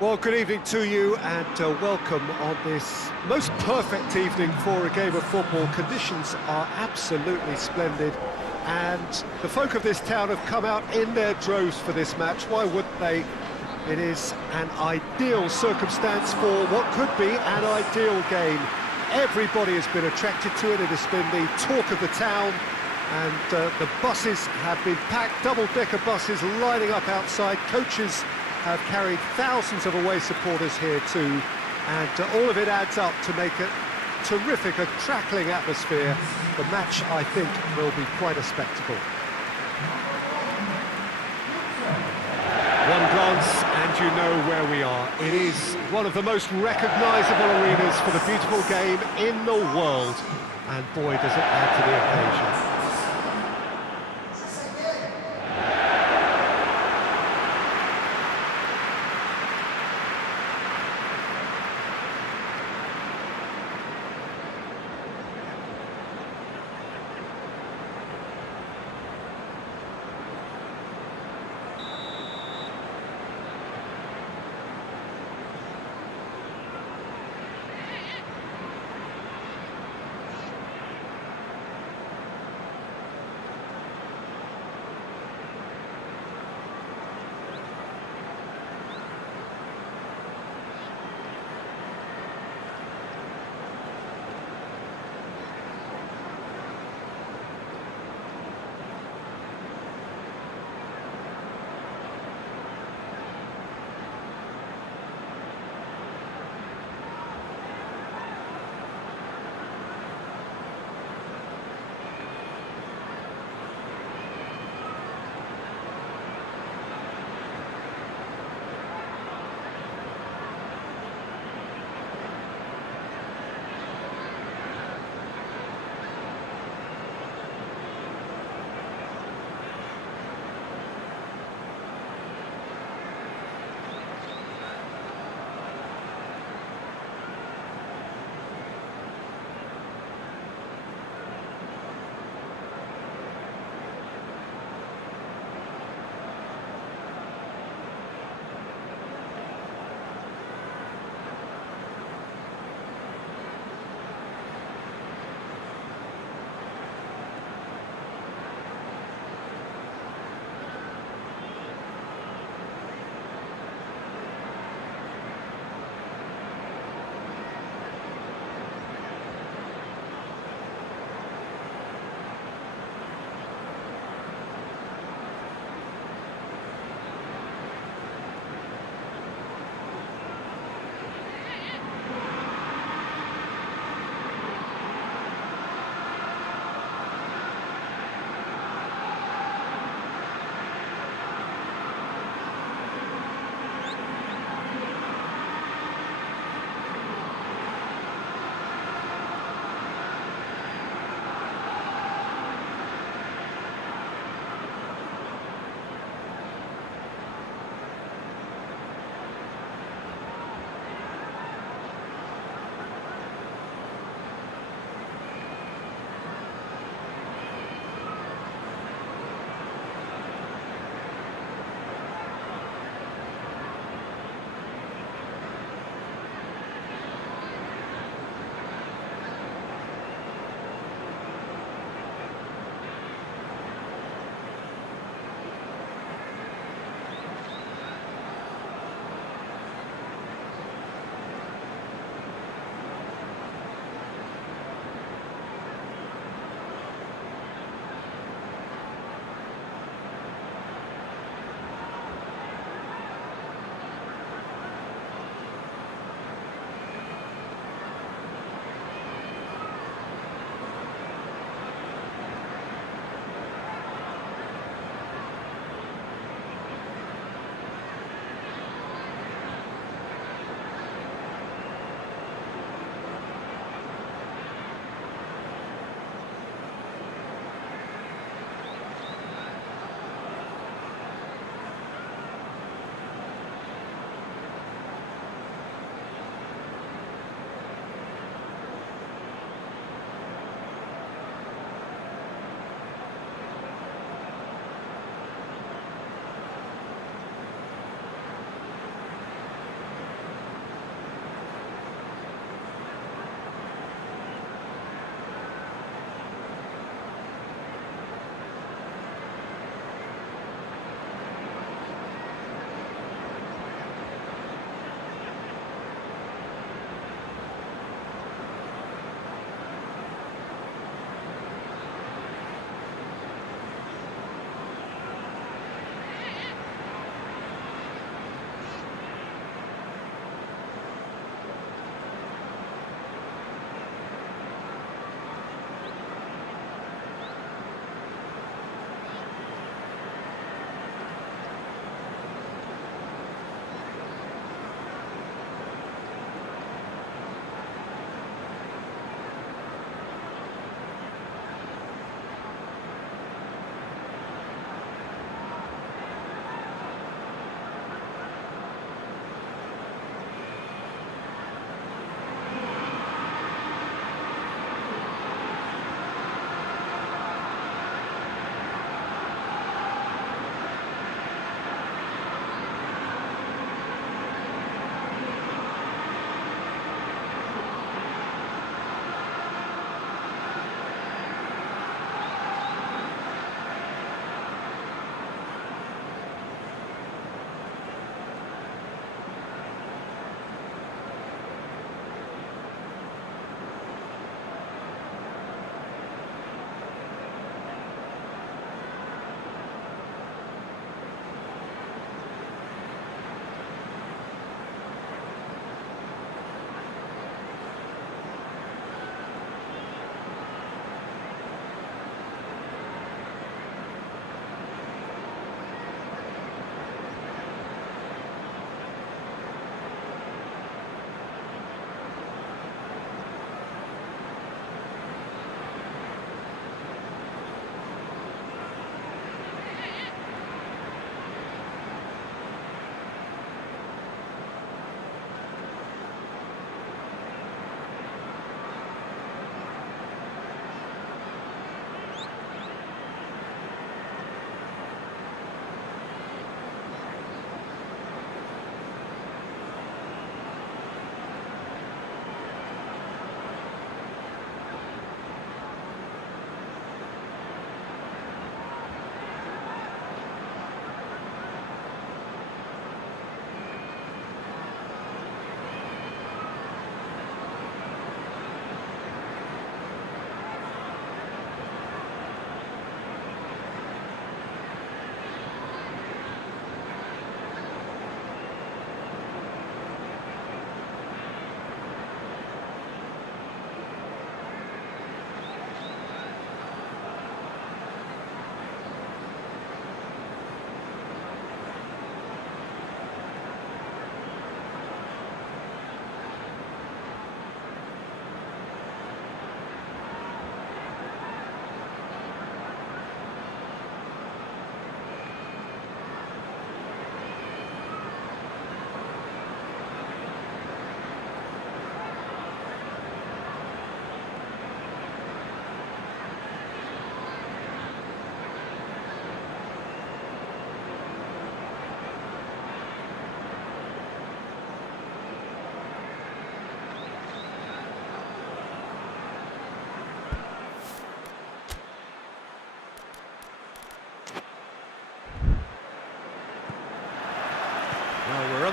Well, good evening to you and welcome on this most perfect evening for a game of football. Conditions are absolutely splendid and the folk of this town have come out in their droves for this match. Why wouldn't they? It is an ideal circumstance for what could be an ideal game. Everybody has been attracted to it. It has been the talk of the town, and the buses have been packed, double-decker buses lining up outside. Coaches have carried thousands of away supporters here too, and all of it adds up to make a terrific, a crackling atmosphere. The match, I think, will be quite a spectacle. One glance and you know where we are. It is one of the most recognisable arenas for the beautiful game in the world, and boy does it add to the occasion.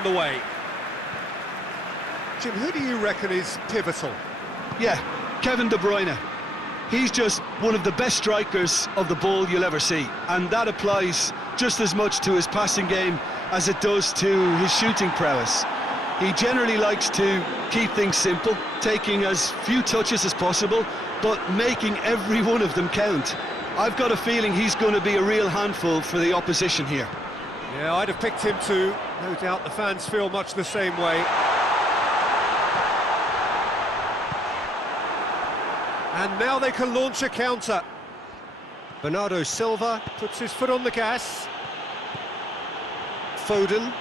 the way. Jim, who do you reckon is pivotal? Yeah, Kevin De Bruyne. He's just one of the best strikers of the ball you'll ever see, and that applies just as much to his passing game as it does to his shooting prowess. He generally likes to keep things simple, taking as few touches as possible, but making every one of them count. I've got a feeling he's going to be a real handful for the opposition here. Yeah, I'd have picked him too. No doubt the fans feel much the same way. And now they can launch a counter. Bernardo Silva puts his foot on the gas. Foden.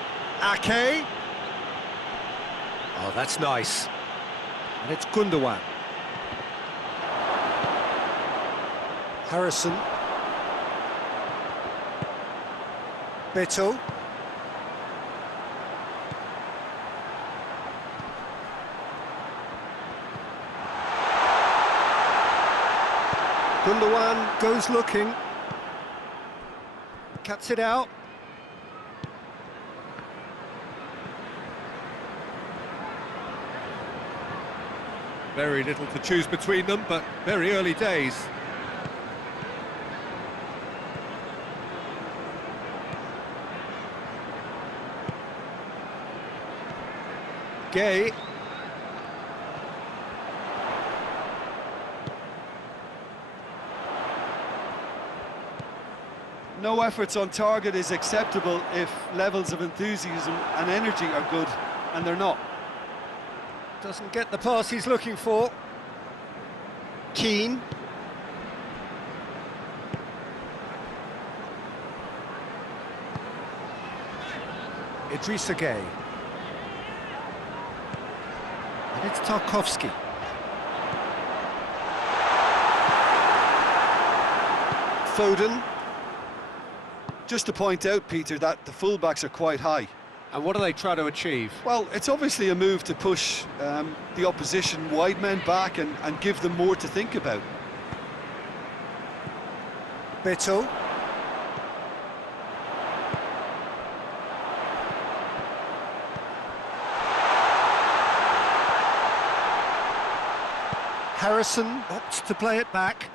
Ake. Oh, that's nice. And it's Gundogan. Harrison. Beto. Gundogan goes looking. Cuts it out. Very little to choose between them, but very early days. Gay. No efforts on target is acceptable if levels of enthusiasm and energy are good, and they're not. Doesn't get the pass he's looking for. Keane. Idrissa Gueye. And it's Tarkowski. Foden. Just to point out, Peter, that the fullbacks are quite high. And what do they try to achieve? Well, it's obviously a move to push the opposition wide men back and give them more to think about. Beto. Harrison opts to play it back.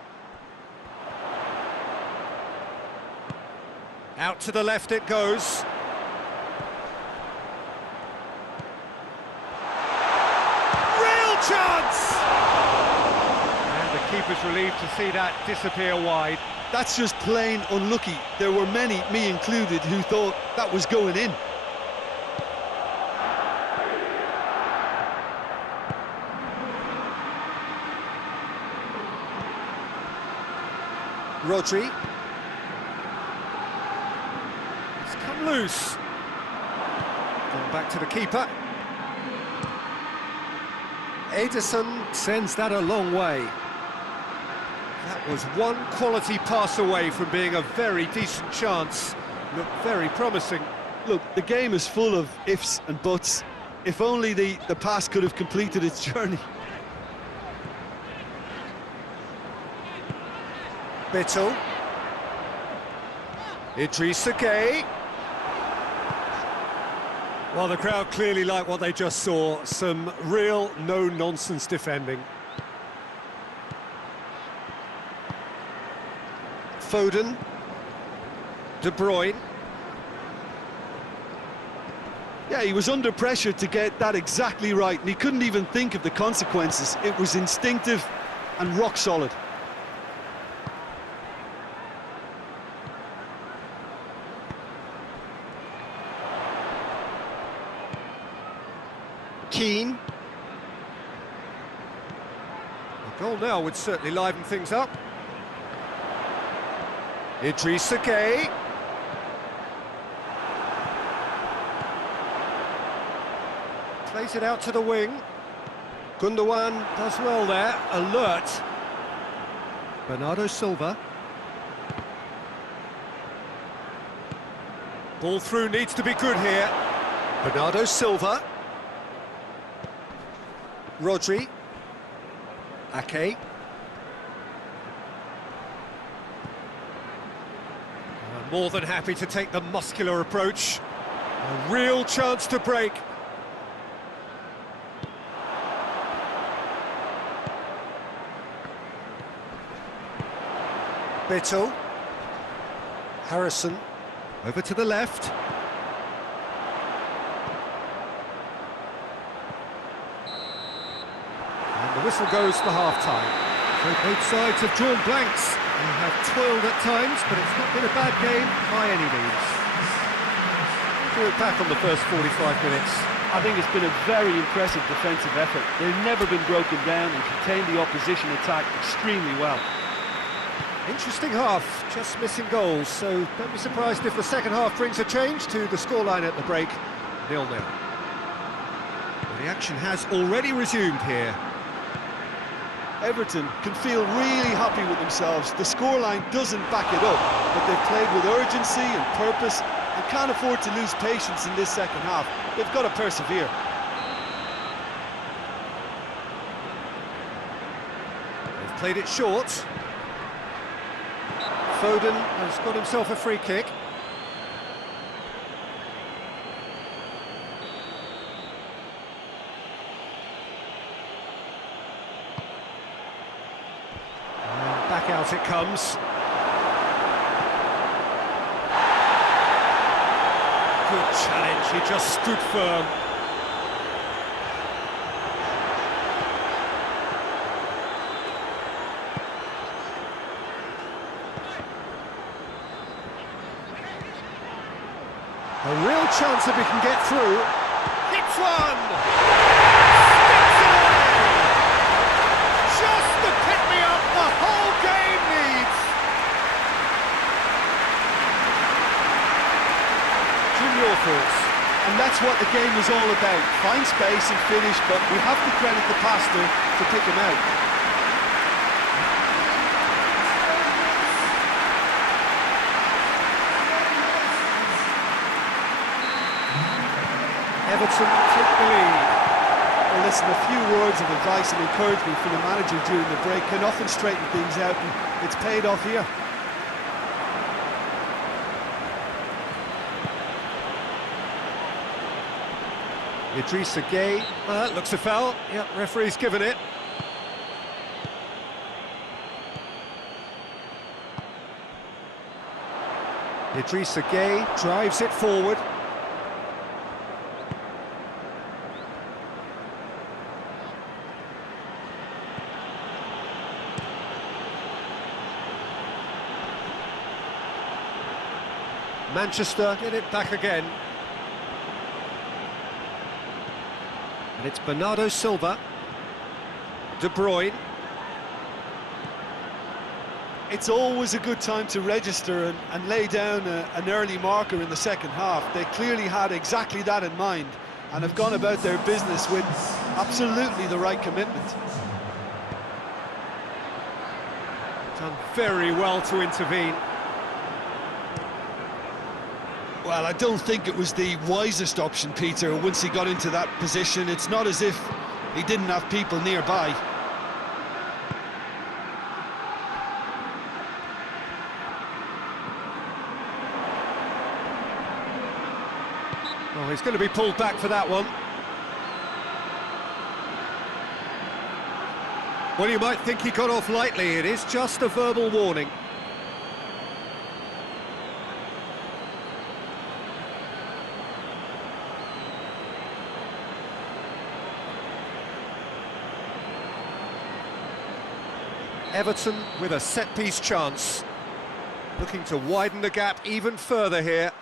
Out to the left it goes. Real chance! And the keeper's relieved to see that disappear wide. That's just plain unlucky. There were many, me included, who thought that was going in. Rodri. Loose. Going back to the keeper. Ederson sends that a long way. That was one quality pass away from being a very decent chance. Looked very promising. Look, the game is full of ifs and buts. If only the pass could have completed its journey. Beto. Idrissa Gueye. Well, the crowd clearly like what they just saw. Some real no-nonsense defending. Foden. De Bruyne. Yeah, he was under pressure to get that exactly right, and he couldn't even think of the consequences. It was instinctive and rock solid. Keane. A goal now would certainly liven things up. Idrissa Gueye. Plays it out to the wing. Gundogan does well there, alert. Bernardo Silva. Ball through needs to be good here. Bernardo Silva. Rodri. Ake. More than happy to take the muscular approach. A real chance to break. Bittle. Harrison. Over to the left. And the whistle goes for half-time. So both sides have drawn blanks. They have toiled at times, but it's not been a bad game by any means. Do it back on the first 45 minutes. I think it's been a very impressive defensive effort. They've never been broken down and contained the opposition attack extremely well. Interesting half, just missing goals, so don't be surprised if the second half brings a change to the scoreline at the break, 0-0. The action has already resumed here. Everton can feel really happy with themselves. The scoreline doesn't back it up, but they've played with urgency and purpose and can't afford to lose patience in this second half. They've got to persevere. They've played it short. Foden has got himself a free kick. And back out it comes. Good challenge, he just stood firm. A real chance if he can get through. Hits one! Sticks it away! Just the pick-me-up the whole game needs! Jim, your thoughts? And that's what the game was all about. Find space and finish, but we have to credit the passer to pick him out. Everton take the lead. Well, listen, a few words of advice and encouragement from the manager during the break can often straighten things out, and it's paid off here. Idrissa Gueye, looks a foul. Yep, referee's given it. Idrissa Gueye drives it forward. Manchester get it back again. And it's Bernardo Silva. De Bruyne. It's always a good time to register and lay down an early marker in the second half. They clearly had exactly that in mind and have gone about their business with absolutely the right commitment. Done very well to intervene. Well, I don't think it was the wisest option, Peter, once he got into that position. It's not as if he didn't have people nearby. Oh, he's going to be pulled back for that one. Well, you might think he got off lightly. It is just a verbal warning. Everton with a set-piece chance, looking to widen the gap even further here.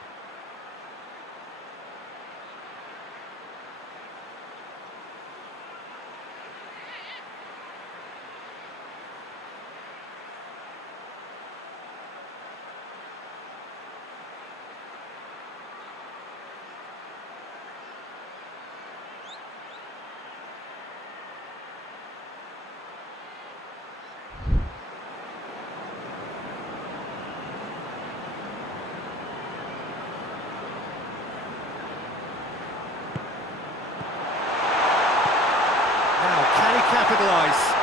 Capitalise.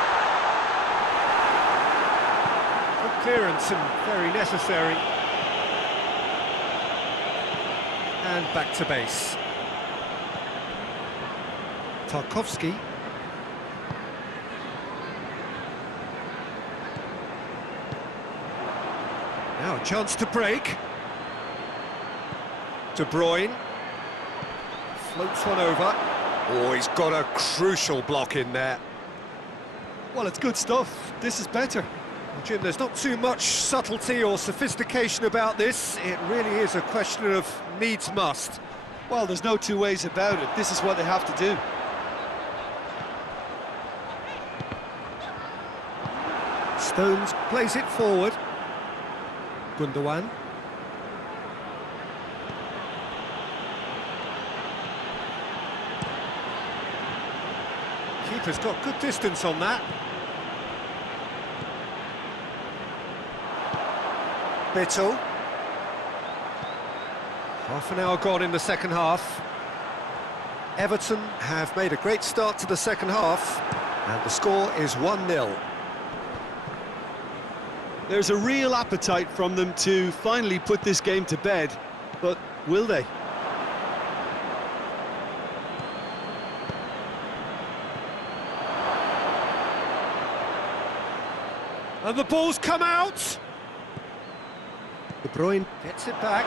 Good clearance and very necessary. And back to base. Tarkowski. Now a chance to break. De Bruyne. Floats one over. Oh, he's got a crucial block in there. Well, it's good stuff. This is better. Well, Jim, there's not too much subtlety or sophistication about this. It really is a question of needs must. Well, there's no two ways about it. This is what they have to do. Stones plays it forward. Gundogan. Keeper's got good distance on that. Bittle. Half an hour gone in the second half. Everton have made a great start to the second half, and the score is 1-0. There's a real appetite from them to finally put this game to bed, but will they? And the ball's come out! De Bruyne gets it back.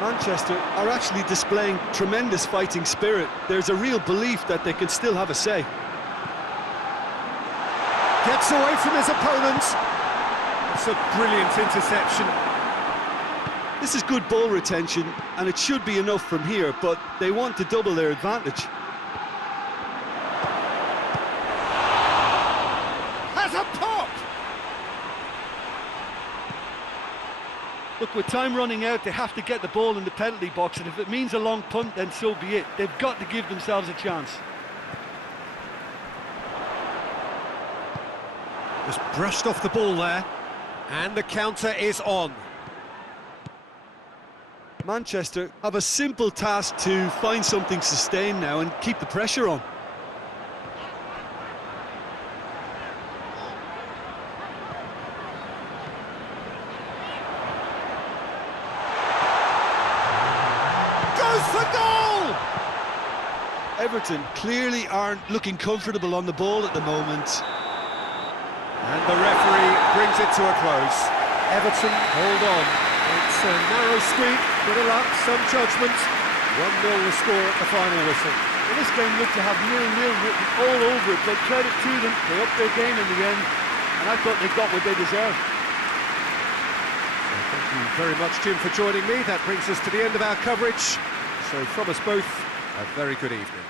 Manchester are actually displaying tremendous fighting spirit. There's a real belief that they can still have a say. Gets away from his opponent. It's a brilliant interception. This is good ball retention, and it should be enough from here, but they want to double their advantage. Has a pop! Look, with time running out, they have to get the ball in the penalty box, and if it means a long punt, then so be it. They've got to give themselves a chance. Just brushed off the ball there, and the counter is on. Manchester have a simple task to find something sustained now and keep the pressure on. Goes for goal! Everton clearly aren't looking comfortable on the ball at the moment. And the referee brings it to a close. Everton hold on. It's a narrow squeak, bit of luck, some judgment. 1-0 the score at the final whistle. Well, this game looked to have 0-0 written all over it, but credit to them, they upped their game in the end, and I thought they got what they deserved. Well, thank you very much, Jim, for joining me. That brings us to the end of our coverage. So from us both, a very good evening.